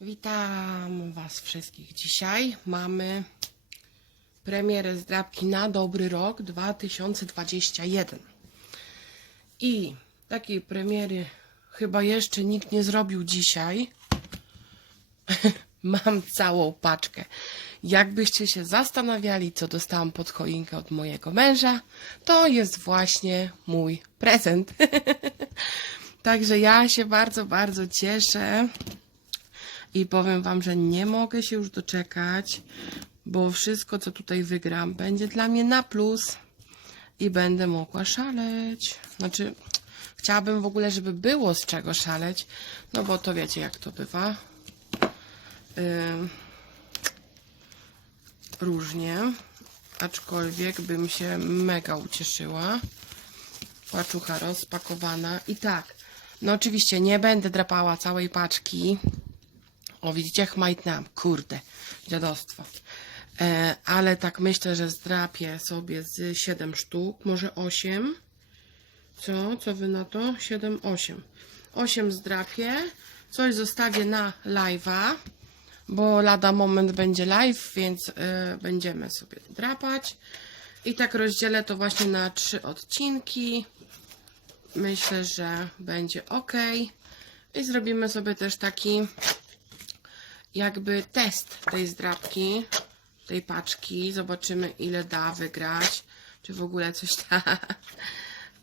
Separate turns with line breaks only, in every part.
Witam Was wszystkich. Dzisiaj mamy premierę zdrabki na dobry rok 2021. I takiej premiery chyba jeszcze nikt nie zrobił dzisiaj. Mam całą paczkę. Jakbyście się zastanawiali, co dostałam pod choinkę od mojego męża, to jest właśnie mój prezent. Także ja się bardzo, bardzo cieszę. I powiem Wam, że nie mogę się już doczekać, bo wszystko, co tutaj wygram, będzie dla mnie na plus i będę mogła szaleć. Znaczy, chciałabym w ogóle, żeby było z czego szaleć, no bo to wiecie, jak to bywa. Różnie, aczkolwiek bym się mega ucieszyła. Płaczucha rozpakowana. I tak, no oczywiście nie będę drapała całej paczki. O, widzicie, chmajtnam. Kurde, dziadostwo. E, ale tak myślę, że zdrapię sobie z 7 sztuk, może 8. Co? Co wy na to? 7, 8. 8 zdrapię. Coś zostawię na live'a, bo lada moment będzie live, więc e, będziemy sobie drapać. I tak rozdzielę to właśnie na trzy odcinki. Myślę, że będzie ok. I zrobimy sobie też taki jakby test tej zdrabki, tej paczki. Zobaczymy, ile da wygrać, czy w ogóle coś da.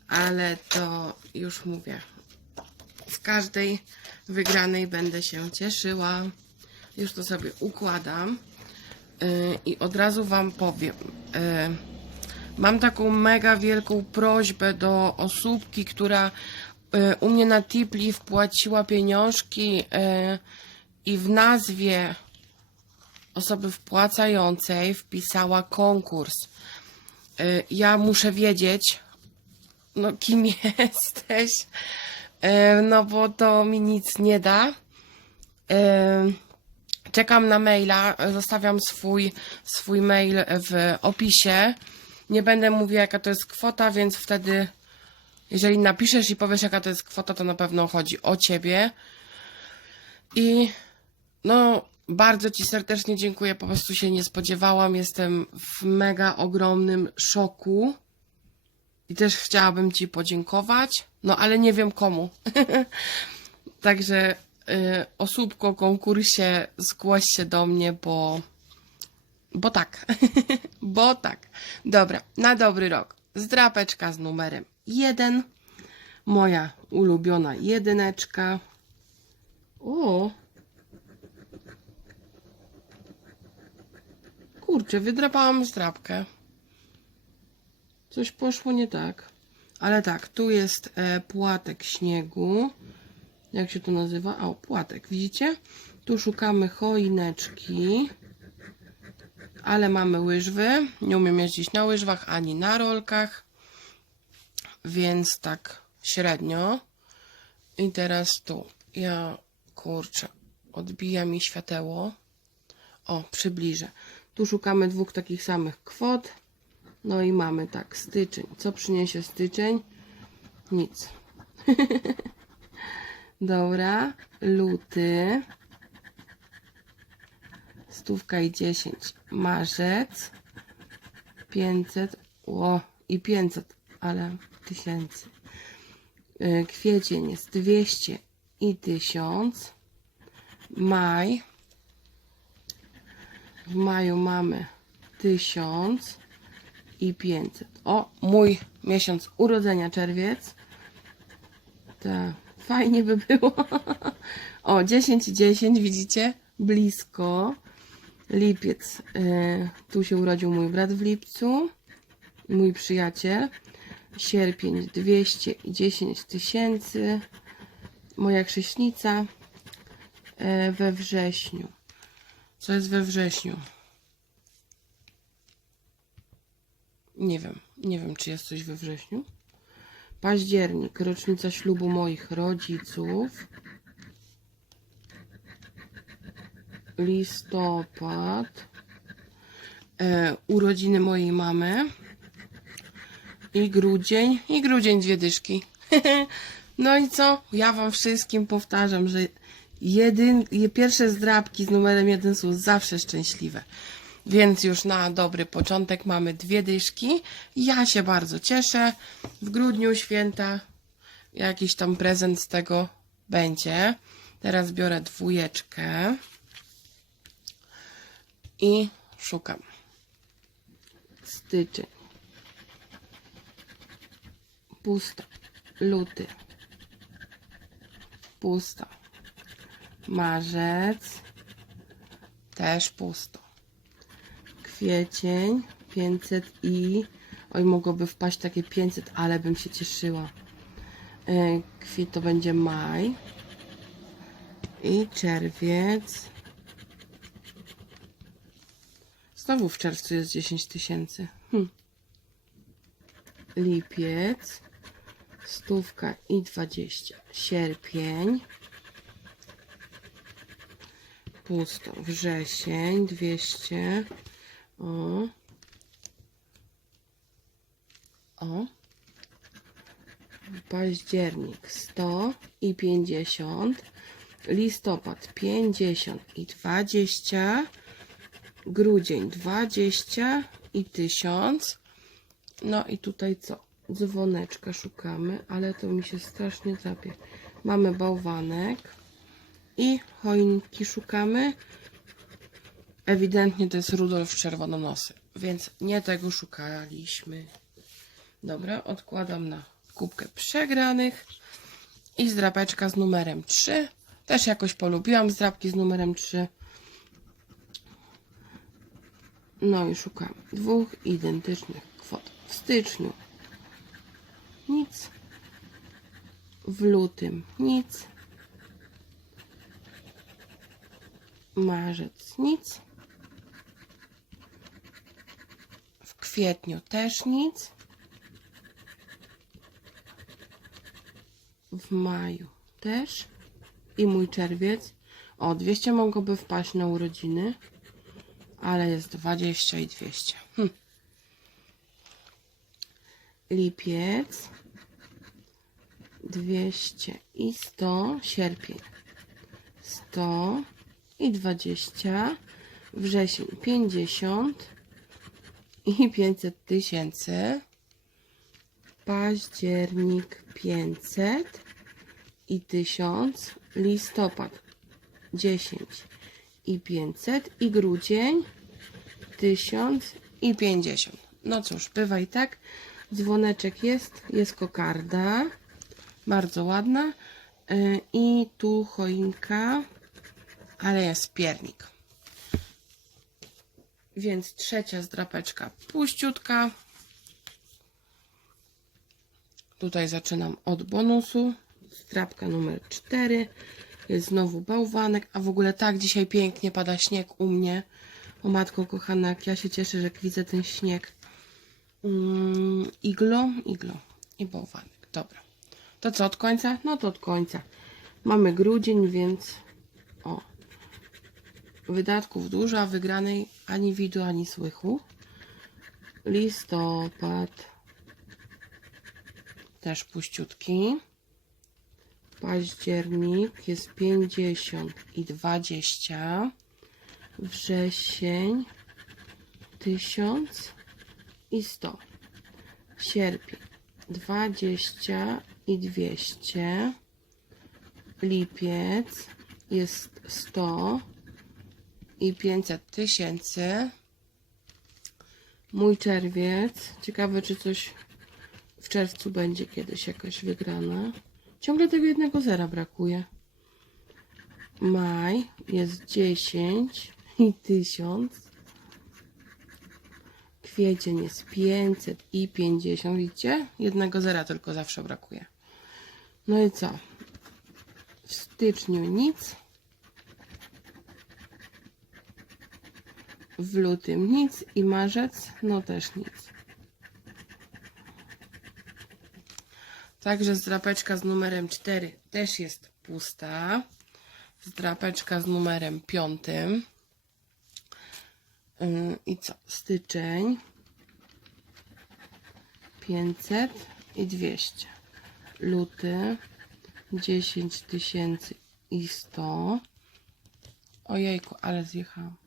Ale to już mówię. Z każdej wygranej będę się cieszyła. Już to sobie układam. Yy, I od razu Wam powiem. Yy, Mam taką mega wielką prośbę do osóbki, która y, u mnie na Tipli wpłaciła pieniążki y, i w nazwie osoby wpłacającej wpisała konkurs. Y, Ja muszę wiedzieć, no kim jesteś, y, no bo to mi nic nie da. Y, Czekam na maila, zostawiam swój, swój mail w opisie. Nie będę mówiła, jaka to jest kwota, więc wtedy, jeżeli napiszesz i powiesz, jaka to jest kwota, to na pewno chodzi o ciebie. I no, bardzo Ci serdecznie dziękuję. Po prostu się nie spodziewałam. Jestem w mega ogromnym szoku. I też chciałabym Ci podziękować. No, ale nie wiem komu. Także y, osóbko konkursie zgłoś się do mnie, bo bo tak. Bo tak. Dobra, na dobry rok. Zdrapeczka z numerem 1. Moja ulubiona jedyneczka. O! Kurczę, wydrapałam zdrapkę. Coś poszło nie tak. Ale tak, tu jest e, płatek śniegu. Jak się to nazywa? O, płatek, widzicie? Tu szukamy choineczki ale mamy łyżwy. Nie umiem jeździć na łyżwach ani na rolkach, więc tak średnio. I teraz tu, ja kurczę, odbija mi świateło. O, przybliżę. Tu szukamy dwóch takich samych kwot. No i mamy tak, styczeń. Co przyniesie styczeń? Nic. Dobra, luty stówka i 10 marzec 500 o i 500 ale tysięcy Y, kwiecień jest 200 i 1000 maj w maju mamy 1000 i 500 o mój miesiąc urodzenia czerwiec tak fajnie by było o 10 i 10 widzicie blisko lipiec. e, Tu się urodził mój brat w lipcu. Mój przyjaciel. Sierpień 210 tysięcy. Moja chrześnica e, we wrześniu. Co jest we wrześniu? Nie wiem. Nie wiem, czy jest coś we wrześniu. Październik, rocznica ślubu moich rodziców. listopad, e, urodziny mojej mamy i grudzień, i grudzień dwie dyszki. no i co? Ja wam wszystkim powtarzam, że jedyn, je- pierwsze zdrabki z numerem jeden są zawsze szczęśliwe. Więc już na dobry początek mamy dwie dyszki. Ja się bardzo cieszę. W grudniu święta jakiś tam prezent z tego będzie. Teraz biorę dwójeczkę i szukam. Styczeń. Pusto. Luty. Pusto. Marzec. Też pusto. Kwiecień. 500 i... Oj, mogłoby wpaść takie 500, ale bym się cieszyła. E, Kwit to będzie maj. I czerwiec. Znowu w czerwcu jest 10 tysięcy. Hm. Lipiec. Stówka i 20. Sierpień. Pusto. Wrzesień. 200. O. O. Październik 100 i 50. Listopad 50 i 20. Grudzień 20 i 1000. No i tutaj co? Dzwoneczka szukamy, ale to mi się strasznie drapie. Mamy bałwanek i choinki szukamy. Ewidentnie to jest Rudolf Czerwononosy, więc nie tego szukaliśmy. Dobra, odkładam na kubkę przegranych i zdrapeczka z numerem 3. Też jakoś polubiłam zdrapki z numerem 3. No i szukam dwóch identycznych kwot. W styczniu nic. W lutym nic. Marzec nic. W kwietniu też nic. W maju też. I mój czerwiec. O, 200 mogłoby wpaść na urodziny. Ale jest 20 i 200. Hm. Lipiec. 200 i 100. Sierpień. 100 i 20. Wrzesień 50 i 500 tysięcy. Październik 500 i 1000. Listopad 10 i 500 i grudzień 1000 i 50. No cóż, bywa i tak. Dzwoneczek jest, jest kokarda. Bardzo ładna. Yy, I tu choinka, ale jest piernik. Więc trzecia zdrapeczka puściutka. Tutaj zaczynam od bonusu. Zdrapka numer 4. Jest znowu bałwanek, a w ogóle tak dzisiaj pięknie pada śnieg u mnie. O matko kochana, jak ja się cieszę, że widzę ten śnieg. Mm, iglo, iglo i bałwanek. Dobra. To co, od końca? No to od końca. Mamy grudzień, więc o. Wydatków dużo, a wygranej ani widu, ani słychu. Listopad. Też puściutki. Październik jest 50 i 20. Wrzesień 1000 i 100. Sierpień 20 i 200. Lipiec jest 100 i 500 tysięcy. Mój czerwiec. Ciekawe, czy coś w czerwcu będzie kiedyś jakaś wygrana. Ciągle tego jednego zera brakuje. Maj jest 10 i 1000. Kwiecień jest 500 i 50. Widzicie? Jednego zera tylko zawsze brakuje. No i co? W styczniu nic. W lutym nic i marzec no też nic. Także zdrapeczka z numerem 4 też jest pusta. Zdrapeczka z numerem 5. Yy, I co? Styczeń. 500 i 200. Luty. 10 tysięcy i 100. Ojejku, ale zjechałam.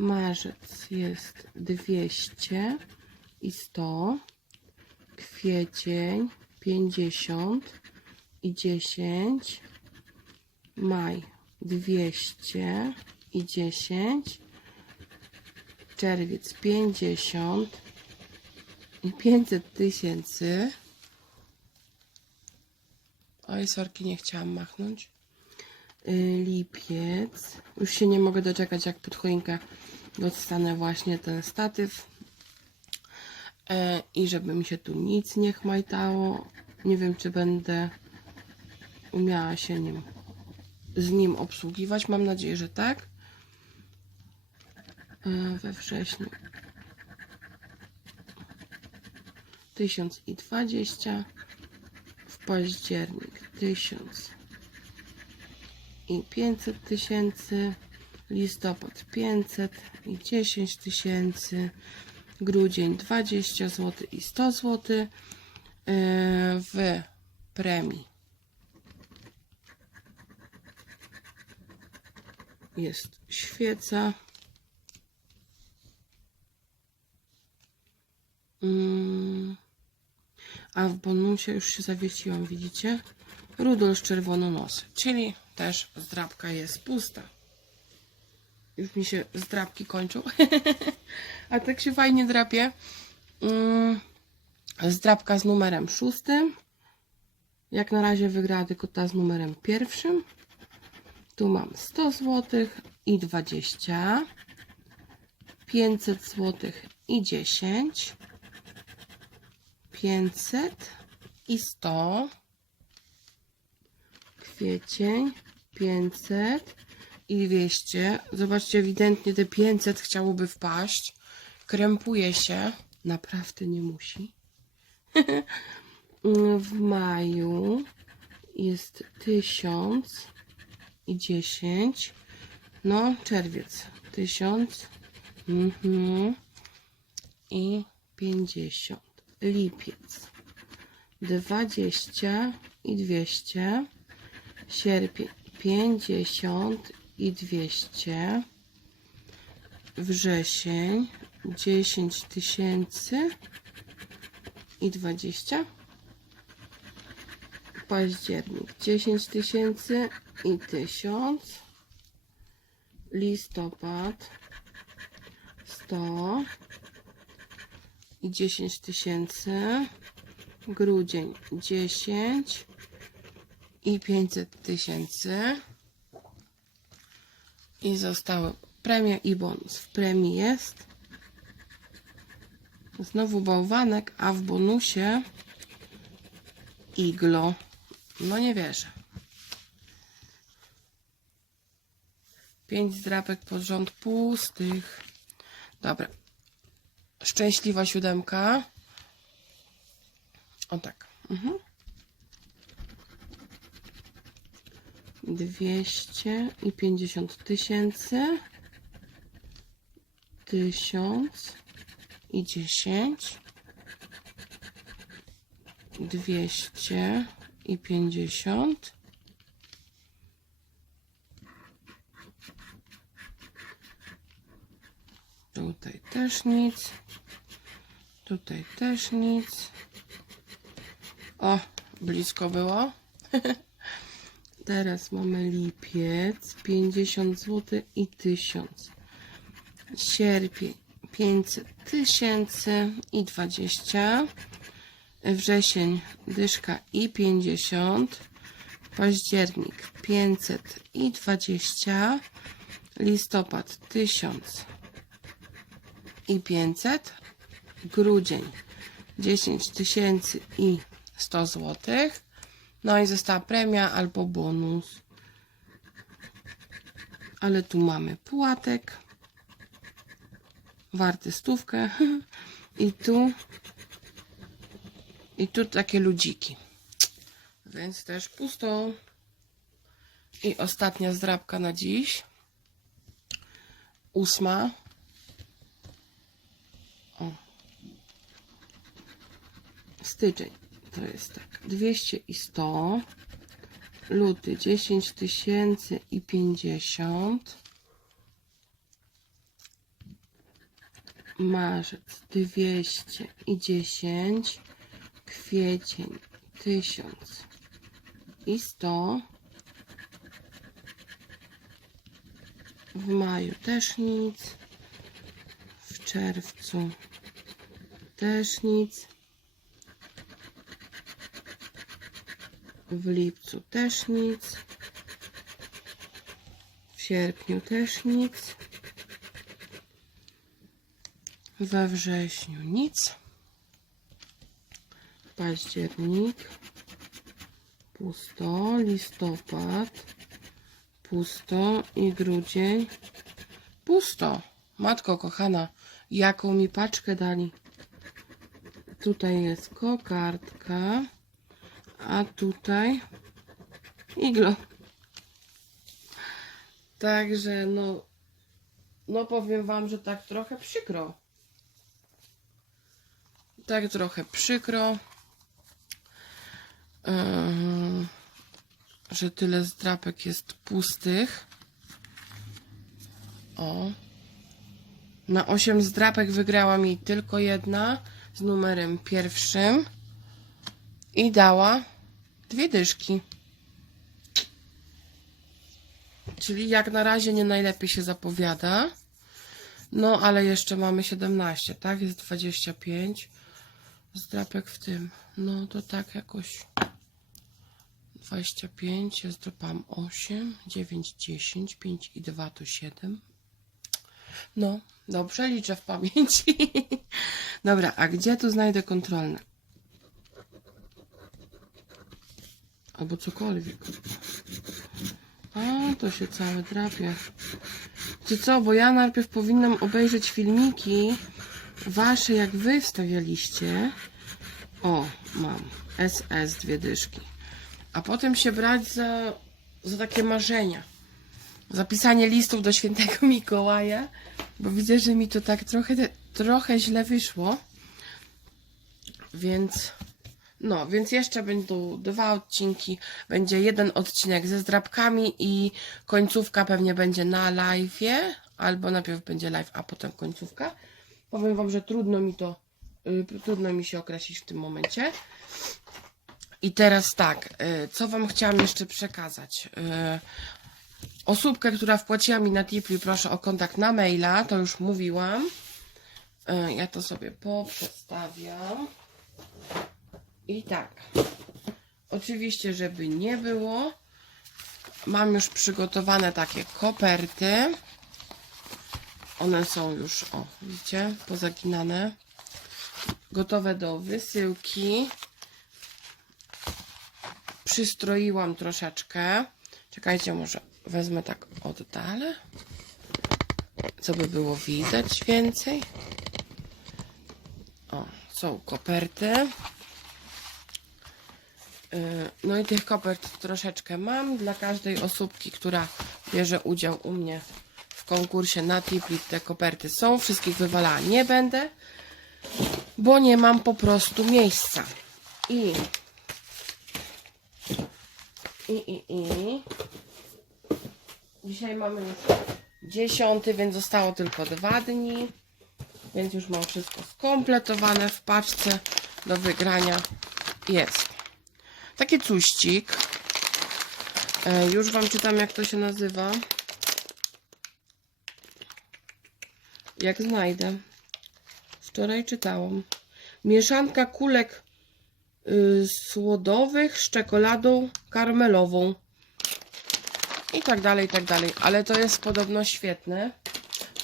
Marzec jest 200 i 100. Kwiecień 50 i 10. Maj 200 i 10. Czerwiec 50 i 500 tysięcy. Oj, sorki, nie chciałam machnąć. Y, Lipiec. Już się nie mogę doczekać, jak pod choinkę dostanę właśnie ten statyw. E, I żeby mi się tu nic nie chmajtało. Nie wiem, czy będę umiała się nim, z nim obsługiwać. Mam nadzieję, że tak. E, We wrześniu 1020 w październik 1000 i 500 tysięcy, listopad 500 i 10 tysięcy, grudzień 20 zł i 100 zł yy, w premii. Jest świeca. Mm. A w bonusie już się zawiesiłam, widzicie? Rudolf czerwononosy, czyli też zdrabka jest pusta. Już mi się zdrabki kończą. A tak się fajnie drapie. Mm, Zdrabka z numerem szóstym. Jak na razie wygrała tylko ta z numerem pierwszym. Tu mam 100 zł i 20. 500 zł i 10. 500 i 100. Kwiecień 500 i 200. Zobaczcie, ewidentnie te 500 chciałoby wpaść. Krępuje się. Naprawdę nie musi. w maju jest 1000 i 10. No, czerwiec 1000 mhm. i 50. Lipiec 20 i 200. Sierpień 50 i 200. Wrzesień 10 tysięcy i 20. Październik 10 tysięcy i 1000. Listopad 100 i 10 tysięcy. Grudzień 10 i 500 tysięcy. I zostały premia i bonus. W premii jest znowu bałwanek, a w bonusie iglo. No nie wierzę. Pięć zdrapek pod rząd pustych. Dobra. Szczęśliwa siódemka. O tak. Mhm. 250 tysięcy. Tysiąc i 10. 200 i 50. Tutaj też nic. Tutaj też nic. O, blisko było. Teraz mamy lipiec 50 zł i 1000. Sierpień 500 tysięcy i 20. Wrzesień dyszka i 50. Październik 500 i 20. Listopad 1000 i 500. Grudzień 10 tysięcy i 100 zł. No i została premia albo bonus. Ale tu mamy płatek. Warty stówkę. I tu i tu takie ludziki. Więc też pusto. I ostatnia zdrabka na dziś. Ósma. O. Styczeń. To jest tak. 200 i 100. luty 10 tysięcy i 50. Marzec 210. Kwiecień 1000 i 100. W maju też nic. W czerwcu też nic. W lipcu też nic. W sierpniu też nic. We wrześniu nic. Październik. Pusto. Listopad. Pusto. I grudzień. Pusto. Matko kochana, jaką mi paczkę dali. Tutaj jest kokardka. A tutaj iglo. Także no, no powiem wam, że tak trochę przykro. Tak trochę przykro. Yy, że tyle zdrapek jest pustych. O. Na 8 zdrapek wygrała mi tylko jedna z numerem pierwszym i dała dwie dyszki. Czyli jak na razie nie najlepiej się zapowiada. No, ale jeszcze mamy 17, tak? Jest 25. Zdrapek w tym. No, to tak jakoś 25, ja zdropam 8, 9, 10, 5 i 2 to 7. No, dobrze liczę w pamięci. Dobra, a gdzie tu znajdę kontrolne? Albo cokolwiek. A, to się całe drapie. Czy co, bo ja najpierw powinnam obejrzeć filmiki wasze, jak wy wstawialiście. O, mam. SS dwie dyszki. A potem się brać za, za takie marzenia. Zapisanie listów do świętego Mikołaja, bo widzę, że mi to tak trochę, trochę źle wyszło. Więc no, więc jeszcze będą dwa odcinki. Będzie jeden odcinek ze zdrabkami i końcówka pewnie będzie na live'ie, albo najpierw będzie live, a potem końcówka. Powiem wam, że trudno mi to, y, trudno mi się określić w tym momencie. I teraz tak, y, co wam chciałam jeszcze przekazać? Y, Osóbkę, która wpłaciła mi na Tipli, proszę o kontakt na maila, to już mówiłam. Y, Ja to sobie poprzestawiam. I tak. Oczywiście, żeby nie było, mam już przygotowane takie koperty. One są już, o, widzicie, pozaginane. Gotowe do wysyłki. Przystroiłam troszeczkę. Czekajcie, może wezmę tak oddalę. Co by było widać więcej. O, są koperty. Yy, No i tych kopert troszeczkę mam dla każdej osobki, która bierze udział u mnie w konkursie na Tiplit. Te koperty są, wszystkich wywalała nie będę, bo nie mam po prostu miejsca. I i, i, i dzisiaj mamy już dziesiąty, więc zostało tylko dwa dni, więc już mam wszystko skompletowane w paczce do wygrania jest taki cuścik. E, już Wam czytam, jak to się nazywa. Jak znajdę. Wczoraj czytałam. Mieszanka kulek y, słodowych z czekoladą karmelową. I tak dalej, i tak dalej. Ale to jest podobno świetne.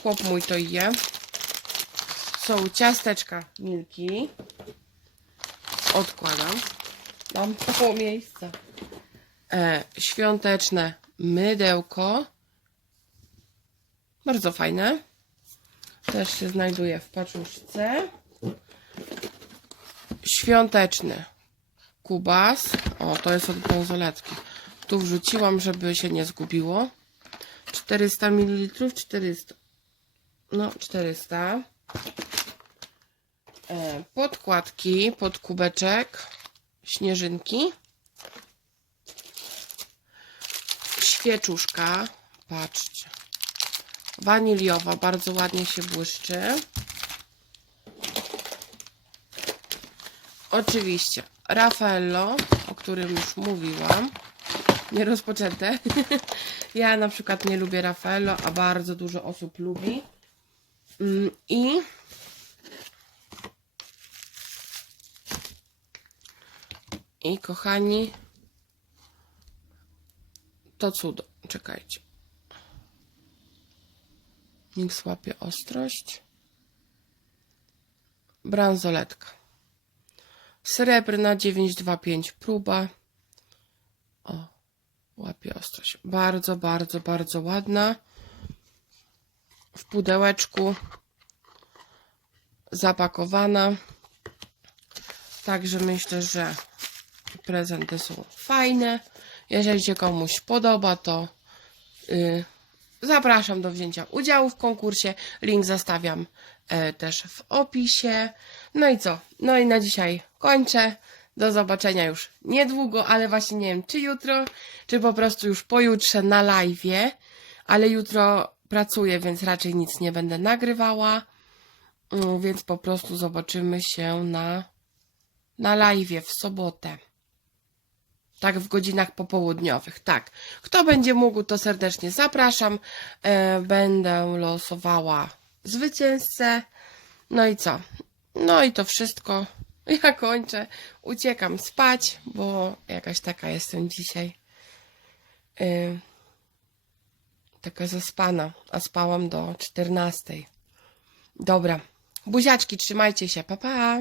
Chłop mój to je. Są ciasteczka Milki. Odkładam. Mam mało miejsca. E, świąteczne mydełko. Bardzo fajne. Też się znajduje w paczuszce. Świąteczny kubas. O, to jest od bransoletki. Tu wrzuciłam, żeby się nie zgubiło. 400 ml, 400. No, 400. E, podkładki pod kubeczek śnieżynki. Kwieczuszka. Patrzcie. Waniliowa, bardzo ładnie się błyszczy. Oczywiście Raffaello, o którym już mówiłam. Nie rozpoczęte. ja na przykład nie lubię Raffaello, a bardzo dużo osób lubi. Mm, I i kochani, to cudo. Czekajcie. Niech złapie ostrość. Bransoletka. Srebrna 925 próba. O, łapie ostrość. Bardzo, bardzo, bardzo ładna. W pudełeczku. Zapakowana. Także myślę, że prezenty są fajne. Jeżeli się komuś podoba, to y, zapraszam do wzięcia udziału w konkursie. Link zostawiam e, też w opisie. No i co? No i na dzisiaj kończę. Do zobaczenia już niedługo, ale właśnie nie wiem, czy jutro, czy po prostu już pojutrze na live'ie. Ale jutro pracuję, więc raczej nic nie będę nagrywała. Mm, Więc po prostu zobaczymy się na, na live'ie w sobotę. Tak, w godzinach popołudniowych. Tak. Kto będzie mógł, to serdecznie zapraszam. E, będę losowała zwycięzcę. No i co? No i to wszystko. Ja kończę. Uciekam spać, bo jakaś taka jestem dzisiaj. E, taka zaspana, a spałam do 14. Dobra. Buziaczki, trzymajcie się. Pa, pa.